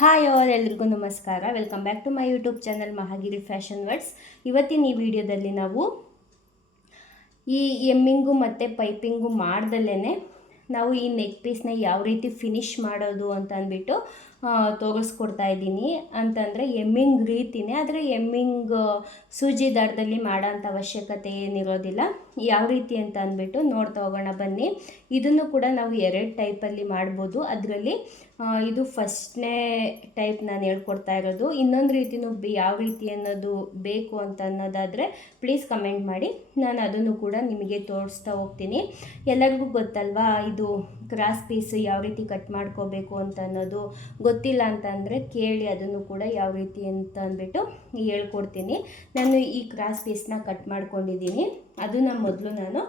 Hi hour ಎಲ್ರಿಗೂ ನಮಸ್ಕಾರ. Welcome back to my YouTube channel Mahagiri fashion words ಇವತ್ತಿನ ಈ ವಿಡಿಯೋದಲ್ಲಿ ನಾವು ಈ ಎಮ್ಮಿಂಗು ಮತ್ತು ಪೈಪಿಂಗು ಮಾಡ್ದಲೇ ನಾವು ಈ ನೆಕ್ ಪೀಸ್ನ ಯಾವ ರೀತಿ ಫಿನಿಶ್ ಮಾಡೋದು ಅಂತ ಅಂದ್ಬಿಟ್ಟು ತೋರಿಸ್ಕೊಡ್ತಾ ಇದ್ದೀನಿ. ಅಂತಂದರೆ ಎಮ್ಮಿಂಗ್ ರೀತಿನೇ, ಆದರೆ ಎಮ್ಮಿಂಗ್ ಸೂಜಿ ದಾರದಲ್ಲಿ ಮಾಡೋಂಥ ಅವಶ್ಯಕತೆ ಏನಿರೋದಿಲ್ಲ. ಯಾವ ರೀತಿ ಅಂತ ಅಂದ್ಬಿಟ್ಟು ನೋಡ್ತಾ ಹೋಗೋಣ ಬನ್ನಿ. ಇದನ್ನು ಕೂಡ ನಾವು ಎರಡು ಟೈಪಲ್ಲಿ ಮಾಡ್ಬೋದು. ಅದರಲ್ಲಿ ಇದು ಫಸ್ಟ್ನೇ ಟೈಪ್ ನಾನು ಹೇಳ್ಕೊಡ್ತಾ ಇರೋದು. ಇನ್ನೊಂದು ರೀತಿನೂ ಯಾವ ರೀತಿ ಅನ್ನೋದು ಬೇಕು ಅಂತ ಅನ್ನೋದಾದರೆ ಪ್ಲೀಸ್ ಕಮೆಂಟ್ ಮಾಡಿ. ನಾನು ಅದನ್ನು ಕೂಡ ನಿಮಗೆ ತೋರಿಸ್ತಾ ಹೋಗ್ತೀನಿ. ಎಲ್ಲರಿಗೂ ಗೊತ್ತಲ್ವಾ, ಇದು ಕ್ರಾಸ್ ಪೀಸ್ ಯಾವ ರೀತಿ ಕಟ್ ಮಾಡ್ಕೋಬೇಕು ಅಂತ ಅನ್ನೋದು? ಗೊತ್ತಿಲ್ಲ ಅಂತಂದರೆ ಕೇಳಿ ಅದನ್ನು ಕೂಡ ಯಾವ ರೀತಿ ಅಂತ ಅಂದ್ಬಿಟ್ಟು ಹೇಳ್ಕೊಡ್ತೀನಿ. ನಾನು ಈ ಕ್ರಾಸ್ ಪೀಸ್ನ ಕಟ್ ಮಾಡ್ಕೊಂಡಿದ್ದೀನಿ. ಅದನ್ನು ಮೊದಲು ನಾನು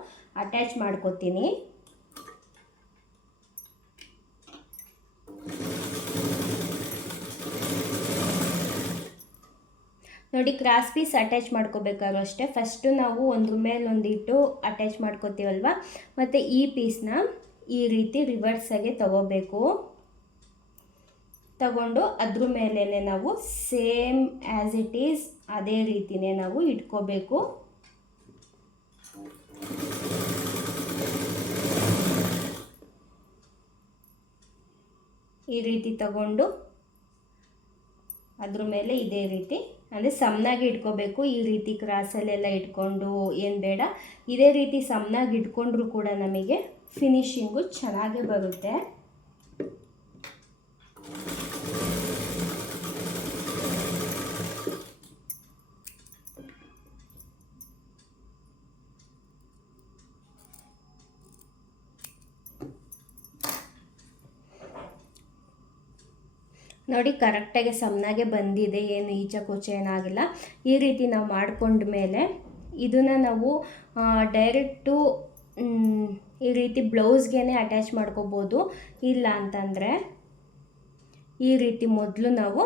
ಅಟ್ಯಾಚ್ ಮಾಡ್ಕೋತೀನಿ. ನೋಡಿ ಕ್ರಾಸ್ ಪೀಸ್ ಅಟ್ಯಾಚ್ ಮಾಡ್ಕೋಬೇಕಾದ್ರೂ ಅಷ್ಟೇ ಫಸ್ಟು ನಾವು ಒಂದ್ರ ಮೇಲೆ ಒಂದಿಟ್ಟು ಅಟ್ಯಾಚ್ ಮಾಡ್ಕೋತೀವಲ್ವ? ಮತ್ತು ಈ ಪೀಸ್ನ ಈ ರೀತಿ ರಿವರ್ಸಾಗೆ ತಗೋಬೇಕು. ತಗೊಂಡು ಅದ್ರ ಮೇಲೇ ನಾವು ಸೇಮ್ ಆ್ಯಸ್ ಇಟ್ ಈಸ್ ಅದೇ ರೀತಿನೇ ನಾವು ಇಟ್ಕೋಬೇಕು. ಈ ರೀತಿ ತಗೊಂಡು ಅದ್ರ ಮೇಲೆ ಇದೇ ರೀತಿ, ಅಂದರೆ ಸಮನಾಗಿ ಇಟ್ಕೋಬೇಕು. ಈ ರೀತಿ ಕ್ರಾಸಲ್ಲೆಲ್ಲ ಇಟ್ಕೊಂಡು ಏನು ಬೇಡ. ಇದೇ ರೀತಿ ಸಮನಾಗಿ ಇಟ್ಕೊಂಡ್ರೂ ಕೂಡ ನಮಗೆ ಫಿನಿಶಿಂಗು ಚೆನ್ನಾಗೇ ಬರುತ್ತೆ. ನೋಡಿ, ಕರೆಕ್ಟಾಗಿ ಸಮನಾಗೆ ಬಂದಿದೆ, ಏನು ಈಚ ಕೊಚೆ ಏನಾಗಿಲ್ಲ. ಈ ರೀತಿ ನಾವು ಮಾಡ್ಕೊಂಡ ಮೇಲೆ ಇದನ್ನು ನಾವು ಡೈರೆಕ್ಟು ಈ ರೀತಿ ಬ್ಲೌಸ್ಗೆ ಅಟ್ಯಾಚ್ ಮಾಡ್ಕೋಬೋದು. ಇಲ್ಲ ಅಂತಂದರೆ ಈ ರೀತಿ ಮೊದಲು ನಾವು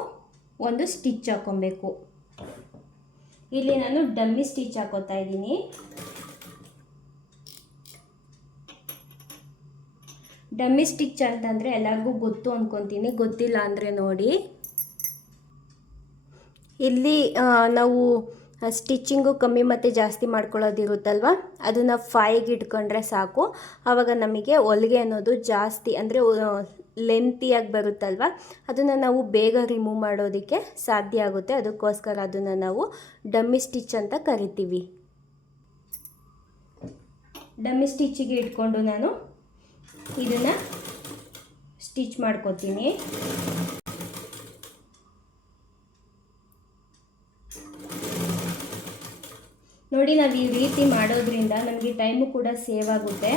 ಒಂದು ಸ್ಟಿಚ್ ಹಾಕ್ಕೊಬೇಕು ಇಲ್ಲಿ ನಾನು ಡಮ್ಮಿ ಸ್ಟಿಚ್ ಹಾಕೋತಾ ಇದ್ದೀನಿ. ಡಮ್ಮಿ ಸ್ಟಿಚ್ ಅಂತಂದರೆ ಎಲ್ಲರಿಗೂ ಗೊತ್ತು ಅಂದ್ಕೊತೀನಿ ಗೊತ್ತಿಲ್ಲ ಅಂದರೆ ನೋಡಿ. ಇಲ್ಲಿ ನಾವು ಸ್ಟಿಚ್ಚಿಂಗು ಕಮ್ಮಿ ಮತ್ತು ಜಾಸ್ತಿ ಮಾಡ್ಕೊಳ್ಳೋದಿರುತ್ತಲ್ವ ಅದನ್ನು ಫೈಗೆ ಇಟ್ಕೊಂಡ್ರೆ ಸಾಕು. ಆವಾಗ ನಮಗೆ ಹೊಲಿಗೆ ಅನ್ನೋದು ಜಾಸ್ತಿ ಅಂದರೆ ಲೆಂತಿಯಾಗಿ ಬರುತ್ತಲ್ವ? ಅದನ್ನು ನಾವು ಬೇಗ ರಿಮೂವ್ ಮಾಡೋದಕ್ಕೆ ಸಾಧ್ಯ ಆಗುತ್ತೆ. ಅದಕ್ಕೋಸ್ಕರ ಅದನ್ನು ನಾವು ಡಮ್ಮಿ ಸ್ಟಿಚ್ ಅಂತ ಕರಿತೀವಿ. ಡಮ್ಮಿ ಸ್ಟಿಚ್ಚಿಗೆ ಇಟ್ಕೊಂಡು ನಾನು ಇದನ್ನು ಸ್ಟಿಚ್ ಮಾಡ್ಕೋತೀನಿ. ನೋಡಿ ನಾವು ಈ ರೀತಿ ಮಾಡೋದ್ರಿಂದ ನಮಗೆ ಟೈಮು ಕೂಡ ಸೇವ್ ಆಗುತ್ತೆ.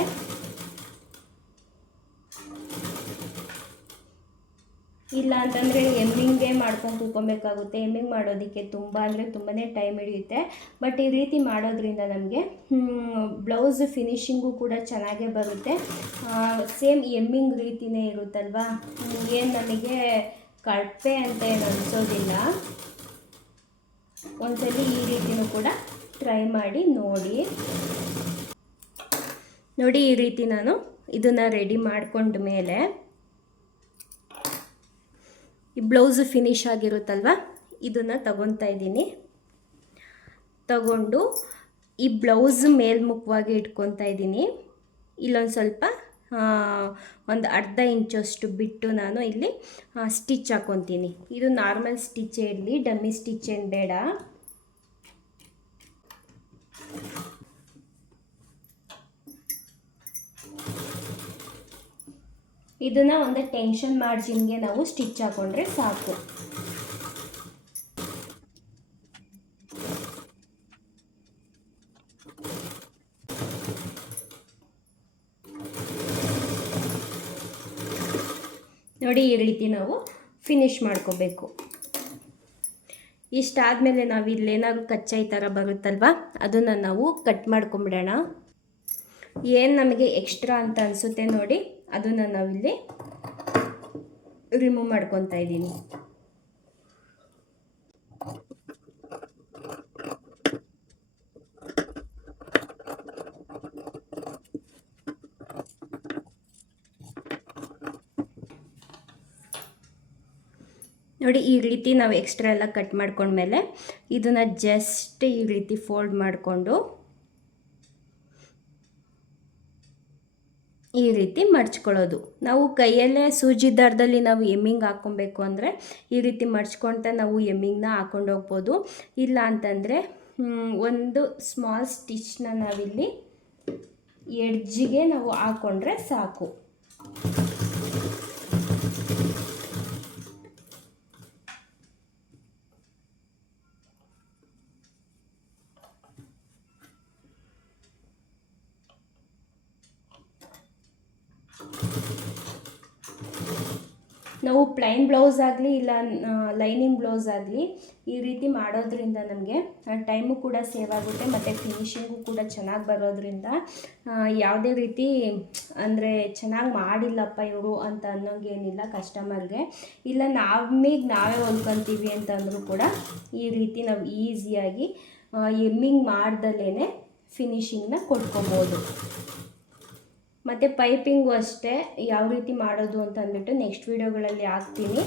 ಇಲ್ಲ ಅಂತಂದರೆ ಎಮ್ಮಿಂಗೇ ಮಾಡ್ಕೊಂಡು ಕೂತ್ಕೊಬೇಕಾಗುತ್ತೆ. ಎಮ್ಮಿಂಗ್ ಮಾಡೋದಕ್ಕೆ ತುಂಬ ಅಂದರೆ ತುಂಬಾ ಟೈಮ್ ಹಿಡಿಯುತ್ತೆ. ಬಟ್ ಈ ರೀತಿ ಮಾಡೋದ್ರಿಂದ ನಮಗೆ ಬ್ಲೌಸ್ ಫಿನಿಶಿಂಗು ಕೂಡ ಚೆನ್ನಾಗೇ ಬರುತ್ತೆ. ಸೇಮ್ ಎಮ್ಮಿಂಗ್ ರೀತಿನೇ ಇರುತ್ತಲ್ವಾ? ಏನು ನಮಗೆ ಕಳಪೆ ಅಂತ ಏನು ಅನಿಸೋದಿಲ್ಲ. ಒಂದ್ಸಲಿ ಈ ರೀತಿನೂ ಕೂಡ ಟ್ರೈ ಮಾಡಿ ನೋಡಿ. ನೋಡಿ ಈ ರೀತಿ ನಾನು ಇದನ್ನು ರೆಡಿ ಮಾಡಿಕೊಂಡ ಮೇಲೆ ಈ ಬ್ಲೌಸು ಫಿನಿಶ್ ಆಗಿರುತ್ತಲ್ವ? ಇದನ್ನು ತಗೊತಾ ಇದ್ದೀನಿ. ತಗೊಂಡು ಈ ಬ್ಲೌಸ್ ಮೇಲ್ಮುಖವಾಗಿ ಇಟ್ಕೊತಾ ಇದ್ದೀನಿ. ಇಲ್ಲೊಂದು ಸ್ವಲ್ಪ ಒಂದು ಅರ್ಧ ಇಂಚಷ್ಟು ಬಿಟ್ಟು ನಾನು ಇಲ್ಲಿ ಸ್ಟಿಚ್ ಹಾಕ್ಕೊತೀನಿ ಇದು ನಾರ್ಮಲ್ ಸ್ಟಿಚ್ ಇರಲಿ ಡಮ್ಮಿ ಸ್ಟಿಚ್ ಏನು ಬೇಡ. ಇದನ್ನು ಒಂದು ಟೆನ್ಷನ್ ಮಾರ್ಜಿನ್ಗೆ ನಾವು ಸ್ಟಿಚ್ ಹಾಕೊಂಡ್ರೆ ಸಾಕು. ನೋಡಿ ಈ ರೀತಿ ನಾವು ಫಿನಿಶ್ ಮಾಡ್ಕೋಬೇಕು. ಇಷ್ಟಾದಮೇಲೆ ನಾವು ಇಲ್ಲೇನಾದ್ರು ಕಚ್ಚಾ ಈ ಥರ ಬರುತ್ತಲ್ವ? ಅದನ್ನು ನಾವು ಕಟ್ ಮಾಡ್ಕೊಂಬಿಡೋಣ. ಏನು ನಮಗೆ ಎಕ್ಸ್ಟ್ರಾ ಅಂತ ಅನಿಸುತ್ತೆ ನೋಡಿ. ಅದನ್ನು ನಾವಿಲ್ಲಿ ರಿಮೂವ್ ಮಾಡ್ಕೊತಾ ಇದ್ದೀನಿ. ನೋಡಿ ಈ ರೀತಿ ನಾವು ಎಕ್ಸ್ಟ್ರಾ ಎಲ್ಲ ಕಟ್ ಮಾಡ್ಕೊಂಡ್ಮೇಲೆ ಇದನ್ನು ಜಸ್ಟ್ ಈ ರೀತಿ ಫೋಲ್ಡ್ ಮಾಡಿಕೊಂಡು ಈ ರೀತಿ ಮಡ್ಚ್ಕೊಳ್ಳೋದು. ನಾವು ಕೈಯಲ್ಲೇ ಸೂಜಿ ದಾರದಲ್ಲಿ ನಾವು ಎಮ್ಮಿಂಗ್ ಹಾಕ್ಕೊಬೇಕು ಅಂದರೆ ಈ ರೀತಿ ಮಡ್ಚ್ಕೊಳ್ತಾ ನಾವು ಎಮ್ಮಿಂಗ್ನ ಹಾಕೊಂಡು ಹೋಗ್ಬೋದು. ಇಲ್ಲ ಅಂತಂದರೆ ಒಂದು ಸ್ಮಾಲ್ ಸ್ಟಿಚ್ನ ನಾವಿಲ್ಲಿ ಎಡ್ಜಿಗೆ ನಾವು ಹಾಕ್ಕೊಂಡ್ರೆ ಸಾಕು. ನಾವು ಪ್ಲೈನ್ ಬ್ಲೌಸ್ ಆಗಲಿ ಇಲ್ಲ ಲೈನಿಂಗ್ ಬ್ಲೌಸ್ ಆಗಲಿ ಈ ರೀತಿ ಮಾಡೋದ್ರಿಂದ ನಮಗೆ ಟೈಮು ಕೂಡ ಸೇವ್ ಆಗುತ್ತೆ ಮತ್ತು ಫಿನಿಷಿಂಗು ಕೂಡ ಚೆನ್ನಾಗಿ ಬರೋದ್ರಿಂದ ಯಾವುದೇ ರೀತಿ ಅಂದರೆ ಚೆನ್ನಾಗಿ ಮಾಡಿಲ್ಲಪ್ಪ ಇವರು ಅಂತ ಅನ್ನೋಂಗೇನಿಲ್ಲ ಕಸ್ಟಮರ್ಗೆ ಇಲ್ಲ ನಾವೀಗ ನಾವೇ ಹೊಲ್ಕೊತೀವಿ ಅಂತಂದರೂ ಕೂಡ ಈ ರೀತಿ ನಾವು ಈಸಿಯಾಗಿ ಎಮ್ಮಿಂಗ್ ಮಾಡ್ದಲೇ ಫಿನಿಷಿಂಗ್ನ ಕೊಟ್ಕೊಬೋದು. ಮತ್ತು ಪೈಪಿಂಗು ಅಷ್ಟೇ, ಯಾವ ರೀತಿ ಮಾಡೋದು ಅಂತ ಅಂದ್ಬಿಟ್ಟು ನೆಕ್ಸ್ಟ್ ವೀಡಿಯೋಗಳಲ್ಲಿ ಹಾಕ್ತೀನಿ.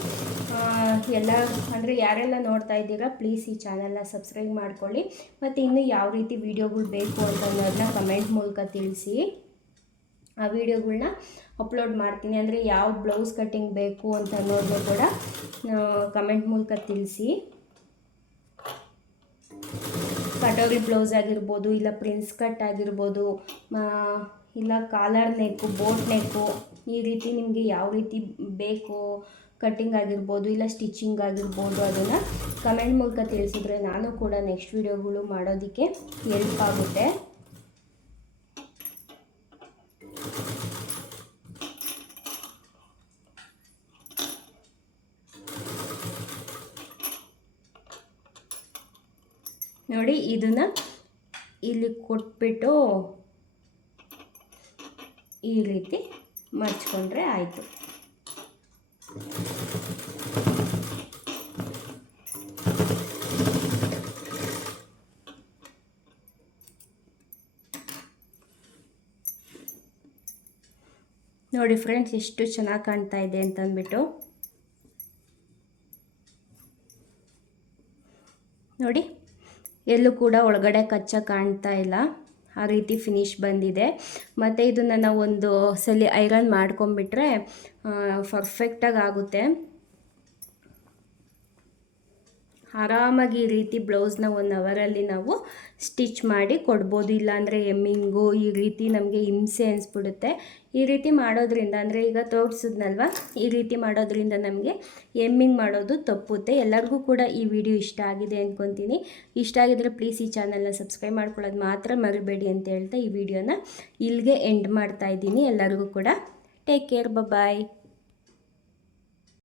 ಎಲ್ಲ, ಅಂದರೆ ಯಾರೆಲ್ಲ ನೋಡ್ತಾ ಇದ್ದೀರಾ ಪ್ಲೀಸ್ ಈ ಚಾನಲ್ನ ಸಬ್ಸ್ಕ್ರೈಬ್ ಮಾಡ್ಕೊಳ್ಳಿ. ಮತ್ತು ಇನ್ನೂ ಯಾವ ರೀತಿ ವೀಡಿಯೋಗಳು ಬೇಕು ಅಂತ ಅನ್ನೋದನ್ನ ಕಮೆಂಟ್ ಮೂಲಕ ತಿಳಿಸಿ. ಆ ವೀಡಿಯೋಗಳ್ನ ಅಪ್ಲೋಡ್ ಮಾಡ್ತೀನಿ. ಅಂದರೆ ಯಾವ ಬ್ಲೌಸ್ ಕಟ್ಟಿಂಗ್ ಬೇಕು ಅಂತ ಅನ್ನೋದನ್ನ ಕೂಡ ಕಮೆಂಟ್ ಮೂಲಕ ತಿಳಿಸಿ. ಕಟೋರಿ ಬ್ಲೌಸ್ ಆಗಿರ್ಬೋದು, ಇಲ್ಲ ಪ್ರಿನ್ಸ್ ಕಟ್ ಆಗಿರ್ಬೋದು ಇಲ್ಲ ಕಾಲರ್ ನೆಕ್ಕು, ಬೋಟ್ ನೆಕ್ಕು, ಈ ರೀತಿ ನಿಮಗೆ ಯಾವ ರೀತಿ ಬೇಕು, ಕಟ್ಟಿಂಗ್ ಆಗಿರ್ಬೋದು ಇಲ್ಲ ಸ್ಟಿಚಿಂಗ್ ಆಗಿರ್ಬೋದು ಅದನ್ನು ಕಮೆಂಟ್ ಮೂಲಕ ತಿಳಿಸಿದ್ರೆ ನಾನು ಕೂಡ ನೆಕ್ಸ್ಟ್ ವೀಡಿಯೋಗಳು ಮಾಡೋದಕ್ಕೆ ಹೆಲ್ಪ್ ಆಗುತ್ತೆ. ನೋಡಿ, ಇದನ್ನು ಇಲ್ಲಿ ಕೊಟ್ಬಿಟ್ಟು ಈ ರೀತಿ ಮರ್ಚ್ಕೊಂಡ್ರೆ ಆಯಿತು. ನೋಡಿ ಫ್ರೆಂಡ್ಸ್ ಎಷ್ಟು ಚೆನ್ನಾಗಿ ಕಾಣ್ತಾ ಇದೆ ಅಂತಂದ್ಬಿಟ್ಟು. ನೋಡಿ, ಎಲ್ಲೂ ಕೂಡ ಒಳಗಡೆ ಕಚ್ಚ ಕಾಣ್ತಾ ಇಲ್ಲ. ಆ ರೀತಿ ಫಿನಿಶ್ ಬಂದಿದೆ. ಮತ್ತು ಇದನ್ನು ನಾವು ಒಂದು ಸಲ ಐರನ್ ಮಾಡ್ಕೊಂಬಿಟ್ರೆ ಪರ್ಫೆಕ್ಟಾಗಿ ಆಗುತ್ತೆ. ಆರಾಮಾಗಿ ಈ ರೀತಿ ಬ್ಲೌಸ್ನ ಒನ್ ಅವರಲ್ಲಿ ನಾವು ಸ್ಟಿಚ್ ಮಾಡಿ ಕೊಡ್ಬೋದು. ಇಲ್ಲಾಂದರೆ ಎಮ್ಮಿಂಗು ಈ ರೀತಿ ನಮಗೆ ಹಿಂಸೆ ಅನಿಸ್ಬಿಡುತ್ತೆ. ಈ ರೀತಿ ಮಾಡೋದ್ರಿಂದ, ಅಂದರೆ ಈಗ ತೋರಿಸಿದ್ನಲ್ವ? ಈ ರೀತಿ ಮಾಡೋದ್ರಿಂದ ನಮಗೆ ಎಮ್ಮಿಂಗ್ ಮಾಡೋದು ತಪ್ಪುತ್ತೆ. ಎಲ್ಲರಿಗೂ ಕೂಡ ಈ ವಿಡಿಯೋ ಇಷ್ಟ ಆಗಿದೆ ಅಂದ್ಕೊತೀನಿ ಇಷ್ಟ ಆಗಿದ್ರೆ ಪ್ಲೀಸ್ ಈ ಚಾನಲ್ನ ಸಬ್ಸ್ಕ್ರೈಬ್ ಮಾಡ್ಕೊಳ್ಳೋದು ಮಾತ್ರ ಮರಿಬೇಡಿ ಅಂತ ಹೇಳ್ತಾ ಈ ವಿಡಿಯೋನ ಇಲ್ಲಿಗೆ ಎಂಡ್ ಮಾಡ್ತಾ ಇದ್ದೀನಿ. ಎಲ್ಲರಿಗೂ ಕೂಡ ಟೇಕ್ ಕೇರ್ ಬಾಯ್